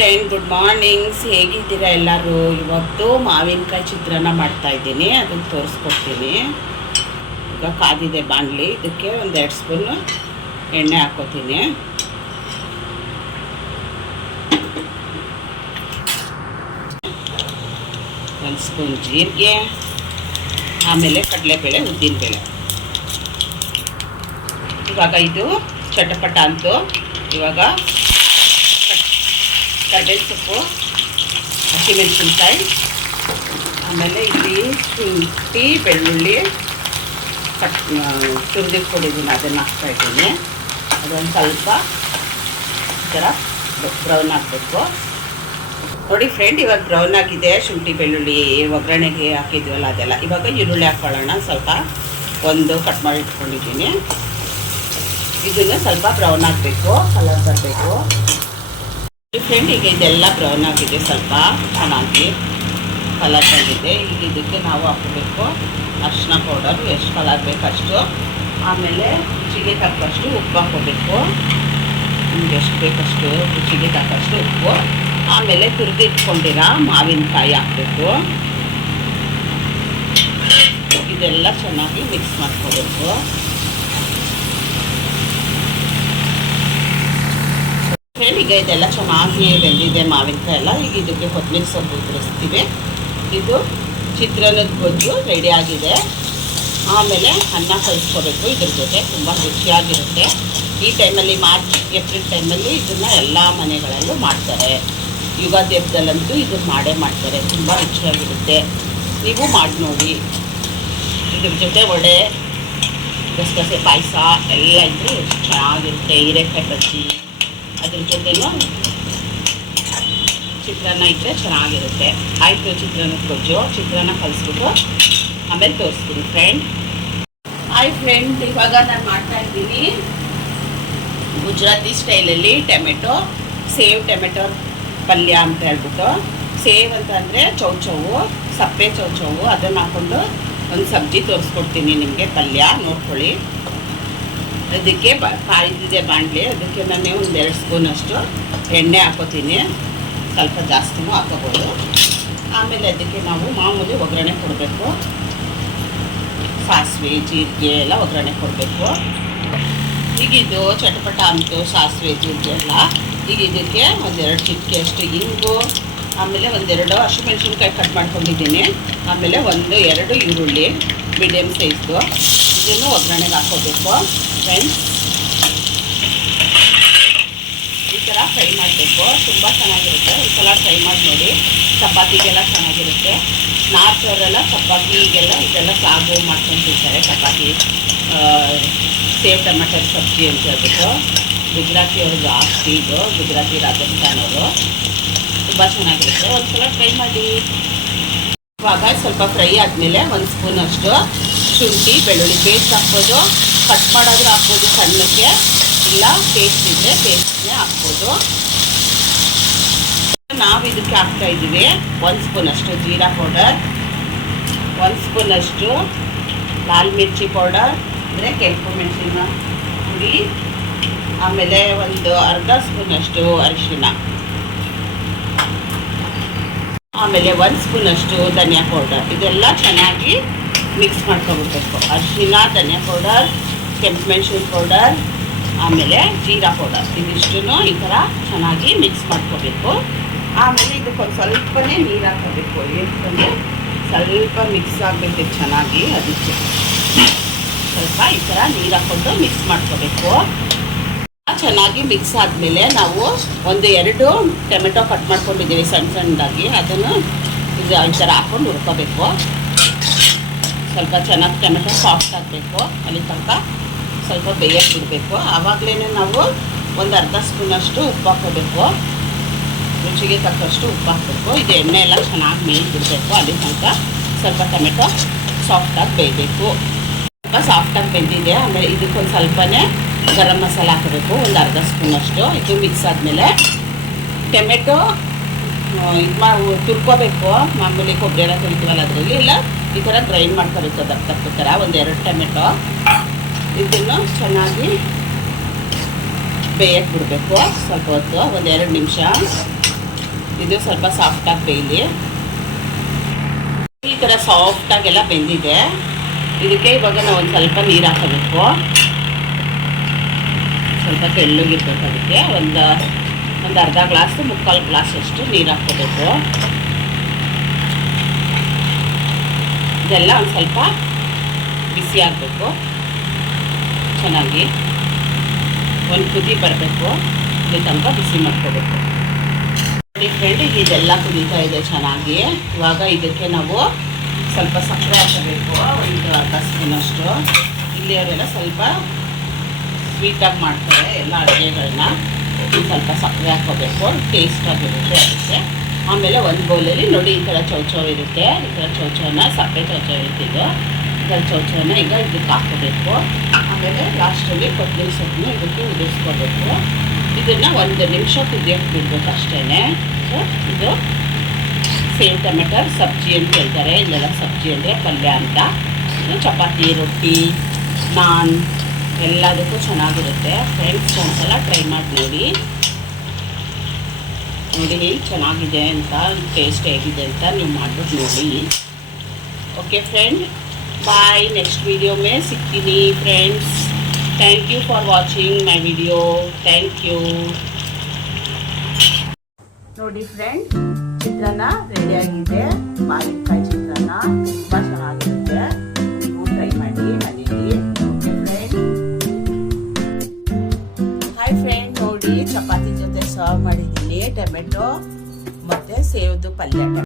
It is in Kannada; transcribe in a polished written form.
Friend, good mornings. ಹೇಗಿದ್ದೀರಾ ಎಲ್ಲರೂ? ಇವತ್ತು ಮಾವಿನಕಾಯಿ ಚಿತ್ರಾನ್ನ ಮಾಡ್ತಾಯಿದ್ದೀನಿ, ಅದನ್ನು ತೋರಿಸ್ಕೊಡ್ತೀನಿ. ಈಗ ಕಾದಿದೆ ಬಾಣಲಿ, ಇದಕ್ಕೆ ಒಂದು 2 ಸ್ಪೂನು ಎಣ್ಣೆ ಹಾಕೋತೀನಿ. ಒಂದು ಸ್ಪೂನ್ ಜೀರಿಗೆ, ಆಮೇಲೆ ಕಡಲೆಬೇಳೆ, ಉದ್ದಿನಬೇಳೆ. ಇವಾಗ ಇದು ಚಟಪಟ ಅಂತು. ಇವಾಗ ಕರ್ಬೇವಿನ ಸೊಪ್ಪು, ಹಸಿಮೆಣಸಿನ್ಕಾಯಿ, ಆಮೇಲೆ ಇಲ್ಲಿ ಶುಂಠಿ, ಬೆಳ್ಳುಳ್ಳಿ ತುರಿದಿಟ್ಕೊಂಡಿದ್ದೀನಿ, ಅದನ್ನು ಹಾಕ್ತಾಯಿದ್ದೀನಿ. ಅದೊಂದು ಸ್ವಲ್ಪ ಈ ಥರ ಬ್ರೌನ್ ಆಗಬೇಕು. ನೋಡಿ ಫ್ರೆಂಡ್, ಇವಾಗ ಬ್ರೌನ್ ಆಗಿದೆ. ಶುಂಠಿ ಬೆಳ್ಳುಳ್ಳಿ ಒಗ್ಗರಣೆಗೆ ಹಾಕಿದ್ವಲ್ಲ ಅದೆಲ್ಲ. ಇವಾಗ ಈರುಳ್ಳಿ ಹಾಕ್ಕೊಳ್ಳೋಣ. ಸ್ವಲ್ಪ ಒಂದು ಕಟ್ ಮಾಡಿ ಇಟ್ಕೊಂಡಿದ್ದೀನಿ. ಇದನ್ನು ಸ್ವಲ್ಪ ಬ್ರೌನ್ ಆಗಬೇಕು, ಕಲರ್ ಬರಬೇಕು. ಫ್ರೆಂಡ್, ಈಗ ಇದೆಲ್ಲ ಬ್ರೌನ್ ಆಗಿದೆ, ಸ್ವಲ್ಪ ಚೆನ್ನಾಗಿ ಕಲರ್ ಬಂದಿದೆ. ಈಗ ಇದಕ್ಕೆ ನಾವು ಹಾಕೋಬೇಕು ಅರಿಶಿನ ಪೌಡರ್, ಎಷ್ಟು ಕಲರ್ ಬೇಕಷ್ಟು. ಆಮೇಲೆ ರುಚಿಗೆ ತಕ್ಕಷ್ಟು ಉಪ್ಪು ಹಾಕೋಬೇಕು, ನಿಮ್ಗೆ ಎಷ್ಟು ಬೇಕಷ್ಟು ರುಚಿಗೆ ತಕ್ಕಷ್ಟು ಉಪ್ಪು. ಆಮೇಲೆ ತುರಿದಿಟ್ಕೊಂಡಿರೋ ಮಾವಿನಕಾಯಿ ಹಾಕಬೇಕು. ಇದೆಲ್ಲ ಚೆನ್ನಾಗಿ ಮಿಕ್ಸ್ ಮಾಡ್ಕೋಬೇಕು. ಈಗ ಇದೆಲ್ಲ ಚೆನ್ನಾಗಿ ಬೆಂದಿದೆ ಮಾವಿನಕಾಯಿ ಎಲ್ಲ. ಈಗ ಇದಕ್ಕೆ ಕೊತ್ತಂಬರಿ ಸೊಪ್ಪು ಉದುರಿಸ್ತೀವಿ. ಇದು ಚಿತ್ರಾನ್ನದ ಗೊಜ್ಜು ರೆಡಿ ಆಗಿದೆ. ಆಮೇಲೆ ಅನ್ನ ಕಲಿಸ್ಕೋಬೇಕು ಇದ್ರ ಜೊತೆ, ತುಂಬ ರುಚಿಯಾಗಿರುತ್ತೆ. ಈ ಟೈಮಲ್ಲಿ ಮಾರ್ಚ್ ಏಪ್ರಿಲ್ ಟೈಮಲ್ಲಿ ಇದನ್ನು ಎಲ್ಲ ಮನೆಗಳಲ್ಲೂ ಮಾಡ್ತಾರೆ. ಯುಗಾದಿ ಹಬ್ಬದಲ್ಲಂತೂ ಇದನ್ನು ಮಾಡೇ ಮಾಡ್ತಾರೆ, ತುಂಬ ರುಚಿಯಾಗಿರುತ್ತೆ. ನೀವು ಮಾಡಿ ನೋಡಿ. ಇದ್ರ ಜೊತೆ ವಡೆ, ಗಸಗಸೆ ಪಾಯಸ ಎಲ್ಲ ಇದ್ದರೆ ಎಷ್ಟು ಚೆನ್ನಾಗಿರುತ್ತೆ. ಹೀರೆಕಾಯಿ ಬಜ್ಜಿ, ಅದ್ರ ಜೊತೆನೂ ಚಿತ್ರಾನ್ನ ಇದ್ದರೆ ಚೆನ್ನಾಗಿರುತ್ತೆ. ಆಯಿತು, ಚಿತ್ರಾನ್ನದ ಗೊಜ್ಜು. ಚಿತ್ರಾನ್ನ ಕಲಿಸ್ಬಿಟ್ಟು ಆಮೇಲೆ ತೋರಿಸ್ತೀನಿ ಫ್ರೆಂಡ್. ಫ್ರೆಂಡ್, ಇವಾಗ ನಾನು ಮಾಡ್ತಾಯಿದ್ದೀನಿ ಗುಜರಾತಿ ಸ್ಟೈಲಲ್ಲಿ ಸೇವ್ ಟೊಮೆಟೊ ಪಲ್ಯ ಅಂತ ಹೇಳ್ಬಿಟ್ಟು. ಸೇವ್ ಅಂತ ಅಂದರೆ ಚೌಚೌವು, ಸಪ್ಪೆ ಚೌಚೌವು, ಅದನ್ನು ಹಾಕ್ಕೊಂಡು ಒಂದು ಸಬ್ಜಿ ತೋರಿಸ್ಕೊಡ್ತೀನಿ ನಿಮಗೆ. ಪಲ್ಯ ನೋಡ್ಕೊಳ್ಳಿ. ಅದಕ್ಕೆ ಕಾಯ್ದಿದೆ ಬಾಣಲೆ, ಅದಕ್ಕೆ ನಾನು ಒಂದು 2 ಸ್ಪೂನಷ್ಟು ಎಣ್ಣೆ ಹಾಕೋತೀನಿ. ಸ್ವಲ್ಪ ಜಾಸ್ತಿನೂ ಹಾಕೋಬೋದು. ಆಮೇಲೆ ಅದಕ್ಕೆ ನಾವು ಮಾಮೂಲಿ ಒಗ್ಗರಣೆ ಕೊಡಬೇಕು. ಸಾಸಿವೆ, ಜೀರಿಗೆ ಎಲ್ಲ ಒಗ್ಗರಣೆ ಕೊಡಬೇಕು. ಈಗಿದು ಚಟಪಟ ಅಂತು ಸಾಸಿವೆ ಜೀರಿಗೆ ಎಲ್ಲ. ಈಗ ಇದಕ್ಕೆ 1-2 ಚಿಟಿಕೆಯಷ್ಟು ಇಂಗು, ಆಮೇಲೆ 1-2 ಹಸಿಮೆಣಸಿನ್ಕಾಯಿ ಕಟ್ ಮಾಡ್ಕೊಂಡಿದ್ದೀನಿ. ಆಮೇಲೆ 1-2 ಈರುಳ್ಳಿ ಮೀಡಿಯಮ್ ಸೈಜ್ದು, ಇದನ್ನು ಒಗ್ಗರಣೆಗೆ ಹಾಕೋಬೇಕು ಫ್ರೆಂಡ್ಸ್. ಈ ಥರ ಫ್ರೈ ಮಾಡಬೇಕು, ತುಂಬ ಚೆನ್ನಾಗಿರುತ್ತೆ. ಈ ಸಲ ಫ್ರೈ ಮಾಡಿ ನೋಡಿ, ಚಪಾತಿಗೆಲ್ಲ ಚೆನ್ನಾಗಿರುತ್ತೆ. ನಾರ್ತವರೆಲ್ಲ ಚಪಾತಿಗೆಲ್ಲ ಇದೆಲ್ಲ ಸಾಗು ಮಾಡ್ಕೊಂಡು ತಿಂತಾರೆ. ಚಪಾತಿ ಸೇವ್ ಟೊಮೆಟೊ ಸಬ್ಜಿ ಅಂತ ಹೇಳ್ಬಿಟ್ಟು. ಗುಜರಾತಿಯವರು ಜಾಸ್ತಿ ಇದು, ಗುಜರಾತಿ ರಾಜಸ್ಥಾನವರು. ತುಂಬ ಚೆನ್ನಾಗಿರುತ್ತೆ, ಒಂದು ಸಲ ಟ್ರೈ ಮಾಡಿ. ಇವಾಗ ಸ್ವಲ್ಪ ಫ್ರೈ ಆದಮೇಲೆ 1 ಸ್ಪೂನಷ್ಟು ಶುಂಠಿ ಬೆಳ್ಳುಳ್ಳಿ ಪೇಸ್ಟ್ ಹಾಕ್ಬೋದು. ಕಟ್ ಮಾಡೋದ್ರೆ ಹಾಕ್ಬೋದು ಸಣ್ಣಕ್ಕೆ, ಇಲ್ಲ ಪೇಸ್ಟ್ ಇದ್ದರೆ ಪೇಸ್ಟ್ನೇ ಹಾಕ್ಬೋದು. ನಾವು ಇದಕ್ಕೆ ಹಾಕ್ತಾಯಿದ್ದೀವಿ 1 ಸ್ಪೂನಷ್ಟು ಜೀರಾ ಪೌಡರ್, 1 ಸ್ಪೂನಷ್ಟು ಲಾಲ್ ಮಿರ್ಚಿ ಪೌಡರ್ ಅಂದರೆ ಕೆಂಪು ಮೆಣಸಿನ ಪುಡಿ, ಆಮೇಲೆ ಒಂದು ಅರ್ಧ ಸ್ಪೂನಷ್ಟು ಅರಿಶಿನ, ಆಮೇಲೆ 1 ಸ್ಪೂನಷ್ಟು ಧನಿಯಾ ಪೌಡರ್. ಇದೆಲ್ಲ ಚೆನ್ನಾಗಿ ಮಿಕ್ಸ್ ಮಾಡ್ಕೊಬಿಡ್ಬೇಕು. ಅರಿಶಿನ, ಧನಿಯಾ ಪೌಡರ್, ಕೆಂಪು ಮೆಣಸಿನ ಪೌಡರ್, ಆಮೇಲೆ ಜೀರಾ ಪೌಡರ್, ಇದಿಷ್ಟನ್ನು ಈ ಥರ ಚೆನ್ನಾಗಿ ಮಿಕ್ಸ್ ಮಾಡ್ಕೋಬೇಕು. ಆಮೇಲೆ ಇದಕ್ಕೊಂದು ಸ್ವಲ್ಪನೇ ನೀರು ಹಾಕೋಬೇಕು. ಏಕೆಂದರೆ ಸ್ವಲ್ಪ ಮಿಕ್ಸ್ ಆಗಬೇಕು ಚೆನ್ನಾಗಿ, ಅದಕ್ಕೆ ಸ್ವಲ್ಪ ಈ ಥರ ನೀರು ಹಾಕ್ಕೊಂಡು ಮಿಕ್ಸ್ ಮಾಡ್ಕೋಬೇಕು. ಚೆನ್ನಾಗಿ ಮಿಕ್ಸ್ ಆದಮೇಲೆ ನಾವು 1-2 ಟೊಮೆಟೊ ಕಟ್ ಮಾಡ್ಕೊಂಡಿದ್ದೀವಿ ಸಣ್ಣ ಸಣ್ಣದಾಗಿ, ಅದನ್ನು ಇದು ಈ ಥರ ಹಾಕ್ಕೊಂಡು ಹುರ್ಕೋಬೇಕು. ಸ್ವಲ್ಪ ಚೆನ್ನಾಗಿ ಟೊಮೆಟೊ ಸಾಫ್ಟ್ ಆಗಬೇಕು, ಅಲ್ಲಿ ತನಕ ಸ್ವಲ್ಪ ಬೇಯಕ್ಕೆ ಬಿಡಬೇಕು. ಆವಾಗಲೇ ನಾವು ಒಂದು ಅರ್ಧ ಸ್ಪೂನಷ್ಟು ಉಪ್ಪು ಹಾಕೋಬೇಕು, ರುಚಿಗೆ ತಕ್ಕಷ್ಟು ಉಪ್ಪು ಹಾಕಬೇಕು. ಇದು ಎಣ್ಣೆ ಎಲ್ಲ ಚೆನ್ನಾಗಿ ಮೇಲ್ ಬಿಡಬೇಕು, ಅಲ್ಲಿ ತನಕ ಸ್ವಲ್ಪ ಟೊಮೆಟೊ ಸಾಫ್ಟಾಗಿ ಬೇಯಬೇಕು. ಸ್ವಲ್ಪ ಸಾಫ್ಟಾಗಿ ಬೆಂದಿದೆ. ಆಮೇಲೆ ಇದಕ್ಕೊಂದು ಸ್ವಲ್ಪನೇ ಗರಂ ಮಸಾಲ ಹಾಕಬೇಕು, ಒಂದು ಅರ್ಧ ಸ್ಪೂನಷ್ಟು. ಇದು ಮಿಕ್ಸ್ ಆದಮೇಲೆ ಟೊಮೆಟೊ ಇದು ತುರ್ಕೋಬೇಕು. ಮಾಮೂಲಿ ಕೊಬ್ಬರಿ ಎಲ್ಲ ತುರಿತೀವಲ್ಲ ಅದರಲ್ಲಿ, ಇಲ್ಲ ಈ ಥರ ಗ್ರೈಂಡ್ ಮಾಡ್ಕೋಬೇಕು ದಪ್ಪ ಥರ. 1-2 ಟೊಮೆಟೊ ಇದನ್ನು ಚೆನ್ನಾಗಿ ಬೇಯಕ್ಕೆ ಬಿಡಬೇಕು ಸ್ವಲ್ಪ ಹೊತ್ತು, 1-2 ನಿಮಿಷ. ಇದು ಸ್ವಲ್ಪ ಸಾಫ್ಟಾಗಿ ಬೇಯಲಿ. ಈ ಥರ ಸಾಫ್ಟಾಗೆಲ್ಲ ಬೆಂದಿದೆ. ಇದಕ್ಕೆ ಇವಾಗ ನಾವು ಒಂದು ಸ್ವಲ್ಪ ನೀರು ಹಾಕೋಬೇಕು. ಸ್ವಲ್ಪ ತೆಳ್ಳಗಿರ್ಬೇಕು. ಅದಕ್ಕೆ ಒಂದು ಅರ್ಧ ಗ್ಲಾಸು ಮುಕ್ಕಾಲು ಗ್ಲಾಸ್ ಅಷ್ಟು ನೀರು ಹಾಕ್ಕೋಬೇಕು. ಇದೆಲ್ಲ ಒಂದು ಸ್ವಲ್ಪ ಬಿಸಿ ಆಗಬೇಕು. ಚೆನ್ನಾಗಿ ಒಂದು ಕುದಿ ಬರಬೇಕು. ಇಲ್ಲಿ ತನಕ ಬಿಸಿ ಮಾಡ್ಕೋಬೇಕು. ಫ್ರೆಂಡ್, ಇದೆಲ್ಲ ಕುದೀತಾ ಇದೆ ಚೆನ್ನಾಗಿ. ಇವಾಗ ಇದಕ್ಕೆ ನಾವು ಸ್ವಲ್ಪ ಸಕ್ಕರೆ ಹಾಕಬೇಕು. ಒಂದು ಅರ್ಧ ಸ್ಪೂನಷ್ಟು. ಇಲ್ಲಿ ಅವರೆಲ್ಲ ಸ್ವಲ್ಪ ಸ್ವೀಟಾಗಿ ಮಾಡ್ತಾರೆ ಎಲ್ಲ ಅಡುಗೆಗಳನ್ನ. ಸ್ವಲ್ಪ ಸಕ್ಕರೆ ಹಾಕೋಬೇಕು, ಟೇಸ್ಟಾಗಿರುತ್ತೆ ಅದಕ್ಕೆ. ಆಮೇಲೆ ಒಂದು ಬೌಲಲ್ಲಿ ನೋಡಿ ಈ ಥರ ಚೌಚೌ ಇರುತ್ತೆ. ಈ ಥರ ಚೌಚೌನ ಸಕ್ಕರೆ ಚೌಚೌ ಇರ್ತಿದ್ದು ಈ ಥರ ಚೌಚೌನ ಈಗ ಇದಕ್ಕೆ ಹಾಕೋಬೇಕು. ಆಮೇಲೆ ಲಾಸ್ಟಲ್ಲಿ ಕೊತ್ತಂಬರಿ ಸೊಪ್ಪನ್ನ ಇದಕ್ಕೆ ಉದಿಸ್ಕೋಬೇಕು. ಇದನ್ನು 1 ನಿಮಿಷ ಕುದಿಯೋಕ್ಕೆ ಬಿಡಬೇಕು ಅಷ್ಟೇ. ಸೊ ಇದು ಸೇವ್ ಟೊಮೆಟೊ ಸಬ್ಜಿ ಅಂತ ಹೇಳ್ತಾರೆ. ಇಲ್ಲೆಲ್ಲ ಸಬ್ಜಿ ಅಂದರೆ ಪಲ್ಯ ಅಂತ. ಇದು ಚಪಾತಿ, ರೊಟ್ಟಿ, ನಾನ್ ಎಲ್ಲದಕ್ಕೂ ಚೆನ್ನಾಗಿರುತ್ತೆ. ಫ್ರೆಂಡ್ಸ್ ಒಂದ್ಸಲ ಟ್ರೈ ಮಾಡಿ ನೋಡಿ ಚೆನ್ನಾಗಿದೆ ಅಂತ, ಟೇಸ್ಟ್ ಹೇಗಿದೆ ಅಂತ ನೀವು ಮಾಡ್ಬಿಟ್ಟು ನೋಡಿ. Okay friend, bye. Next video ಮೇ ಸಿಗ್ತೀನಿ friends. Thank you for watching my video. Thank you. ನೋಡಿ ಫ್ರೆಂಡ್, ಚಿತ್ರಾನ್ನ ರೆಡಿಯಾಗಿದೆ. ಮಾವಿನಕಾಯಿ ಚಿತ್ರಾನ್ನ.